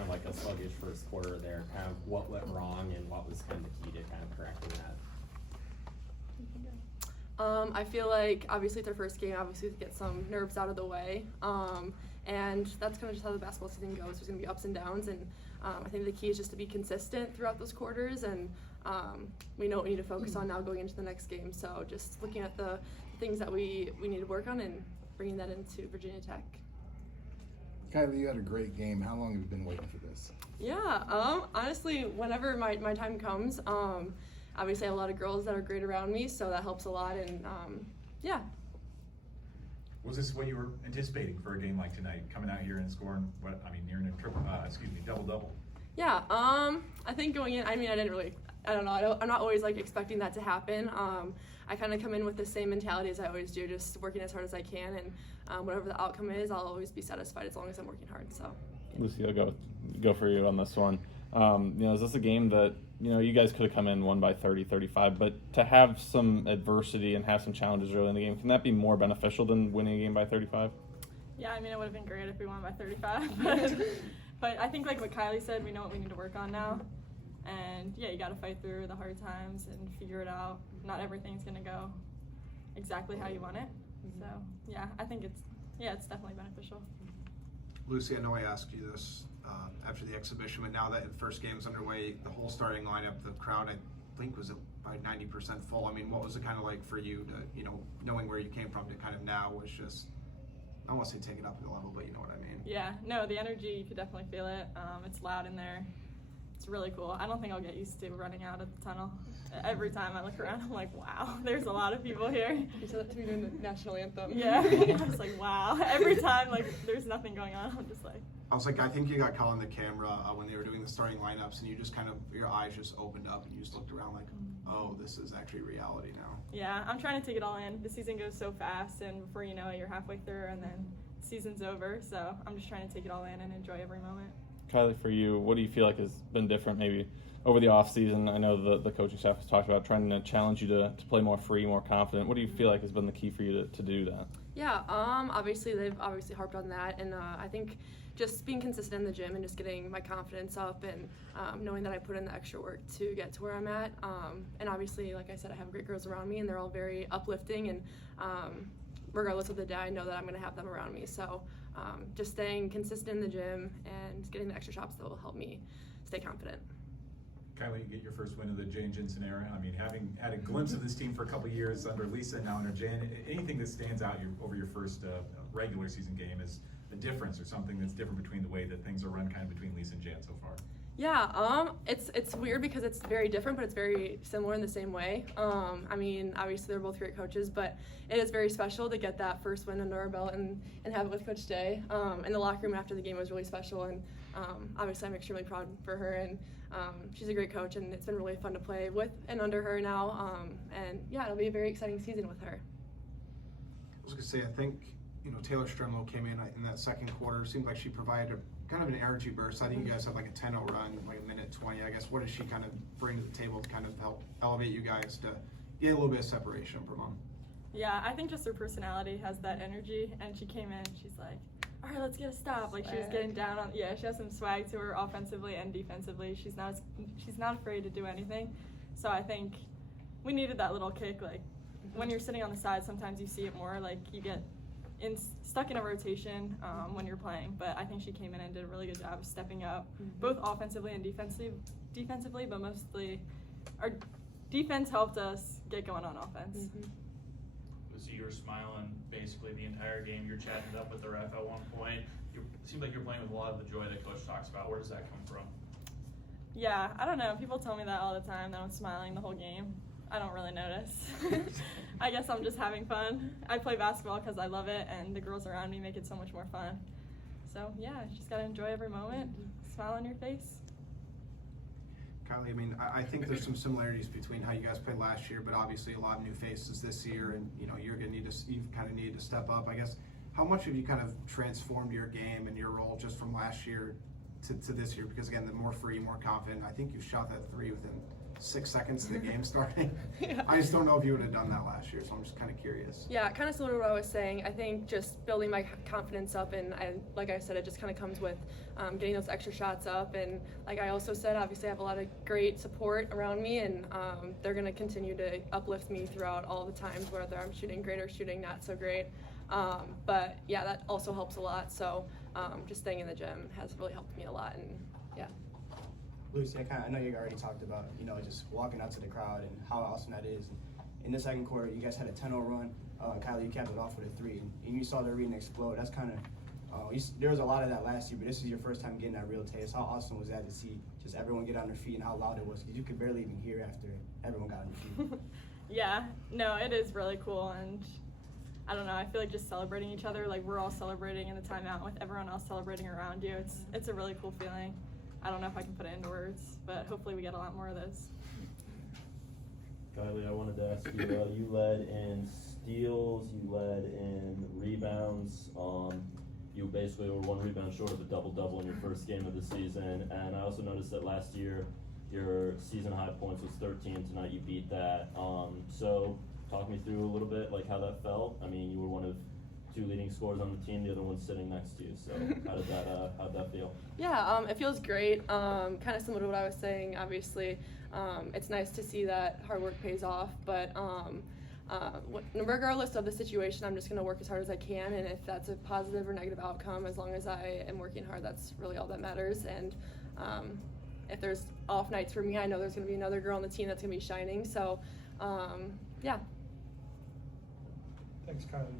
kind of like a sluggish first quarter there, kind of what went wrong and what was kind of the key to kind of correcting that? I feel like obviously it's our first game, obviously to get some nerves out of the way. And that's kind of just how the basketball season goes. There's going to be ups and downs, and I think the key is just to be consistent throughout those quarters, and we know what we need to focus on now going into the next game. So just looking at the things that we need to work on and bringing that into Virginia Tech. Kylie, you had a great game. How long have you been waiting for this? Yeah, honestly, whenever my time comes, obviously I have a lot of girls that are great around me, so that helps a lot, and yeah. Was this what you were anticipating for a game like tonight, coming out here and scoring, nearing a double-double? Yeah, I think going in, I don't know, I'm not always like expecting that to happen. I kind of come in with the same mentality as I always do, just working as hard as I can, and whatever the outcome is, I'll always be satisfied as long as I'm working hard, so. Yeah. Lucy, I'll go for you on this one. Is this a game that, you guys could have come in won by 30, 35, but to have some adversity and have some challenges early in the game, can that be more beneficial than winning a game by 35? Yeah, it would have been great if we won by 35, but I think like what Kylie said, we know what we need to work on now, and yeah, you got to fight through the hard times and figure it out. Not everything's going to go exactly how you want it, so yeah, I think it's definitely beneficial. Lucy, I know I asked you this after the exhibition, but now that the first game's underway, the whole starting lineup, the crowd, I think, was by 90% full. What was it kind of like for you to, knowing where you came from to kind of now was just, I don't want to say take it up a level, but you know what I mean? Yeah, no, the energy, you could definitely feel it. It's loud in there. It's really cool. I don't think I'll get used to running out of the tunnel. Every time I look around, I'm like, wow, there's a lot of people here. You said that to me during the national anthem. Yeah, I was like, wow. Every time, there's nothing going on, I'm just like. I was like, I think you got caught on the camera when they were doing the starting lineups, and you just kind of, your eyes just opened up, and you just looked around like, oh, this is actually reality now. Yeah, I'm trying to take it all in. The season goes so fast, and before you know it, you're halfway through, and then the season's over. So I'm just trying to take it all in and enjoy every moment. Kylie, for you, what do you feel like has been different maybe over the off season? I know the coaching staff has talked about trying to challenge you to play more free, more confident. What do you feel like has been the key for you to do that? Yeah, obviously they've harped on that, and I think just being consistent in the gym and just getting my confidence up and knowing that I put in the extra work to get to where I'm at. And obviously, like I said, I have great girls around me, and they're all very uplifting, and regardless of the day, I know that I'm going to have them around me. So just staying consistent in the gym and getting the extra shots that will help me stay confident. Kylie, you get your first win of the Jane Jensen era. Having had a glimpse of this team for a couple of years under Lisa and now under Jan, anything that stands out over your first regular season game is a difference or something that's different between the way that things are run kind of between Lisa and Jan so far? Yeah, it's weird because it's very different, but it's very similar in the same way. Obviously they're both great coaches, but it is very special to get that first win under our belt and have it with Coach Day. And the locker room after the game was really special, and obviously I'm extremely proud for her, and she's a great coach, and it's been really fun to play with and under her now. And yeah, it'll be a very exciting season with her. I was going to say, I think, Taylor Stremlow came in that second quarter. Seemed like she provided kind of an energy burst. I think you guys had like a 10-0 run, like a minute 20. I guess, what does she kind of bring to the table to kind of help elevate you guys to get a little bit of separation from them? Yeah, I think just her personality has that energy, and she came in, she's like, all right, let's get a stop. Like, she was getting down on, she has some swag to her offensively and defensively. She's not afraid to do anything. So I think we needed that little kick. Like, when you're sitting on the side, sometimes you see it more, like you get stuck in a rotation when you're playing, but I think she came in and did a really good job of stepping up, both offensively and defensively, but mostly our defense helped us get going on offense. So you were smiling basically the entire game. You're chatting it up with the ref at one point. It seemed like you're playing with a lot of the joy that Coach talks about. Where does that come from? Yeah, I don't know. People tell me that all the time, that I'm smiling the whole game. I don't really notice. I guess I'm just having fun. I play basketball because I love it, and the girls around me make it so much more fun. So yeah, just gotta enjoy every moment, smile on your face. Kylie, I think there's some similarities between how you guys played last year, but obviously a lot of new faces this year, and you've kind of needed to step up. I guess, how much have you kind of transformed your game and your role just from last year to this year? Because again, the more free, more confident. I think you shot that three within 6 seconds to the game starting. Yeah. I just don't know if you would have done that last year, so I'm just kind of curious. Yeah, kind of similar to what I was saying. I think just building my confidence up, and like I said, it just kind of comes with getting those extra shots up. And like I also said, obviously I have a lot of great support around me, and they're going to continue to uplift me throughout all the times, whether I'm shooting great or shooting not so great. But yeah, that also helps a lot. So just staying in the gym has really helped me a lot, and yeah. Lucy, I know you already talked about, just walking out to the crowd and how awesome that is. In the second quarter, you guys had a 10-0 run. Kylie, you capped it off with a 3, and you saw the arena explode. That's kind of, there was a lot of that last year, but this is your first time getting that real taste. How awesome was that to see just everyone get on their feet and how loud it was? Because you could barely even hear after everyone got on their feet. Yeah, no, it is really cool, and I don't know, I feel like just celebrating each other, like we're all celebrating in the timeout with everyone else celebrating around you. It's a really cool feeling. I don't know if I can put it into words, but hopefully we get a lot more of those. Kylie, I wanted to ask you, you led in steals, you led in rebounds. You basically were 1 rebound short of a double-double in your first game of the season, and I also noticed that last year your season high points was 13. Tonight you beat that. So talk me through a little bit like how that felt. I mean, you were one of 2 leading scorers on the team, the other one's sitting next to you. So how'd that feel? Yeah, it feels great. Kind of similar to what I was saying. Obviously, it's nice to see that hard work pays off. But regardless of the situation, I'm just going to work as hard as I can. And if that's a positive or negative outcome, as long as I am working hard, that's really all that matters. And if there's off nights for me, I know there's going to be another girl on the team that's going to be shining. So, yeah. Thanks, Kylie.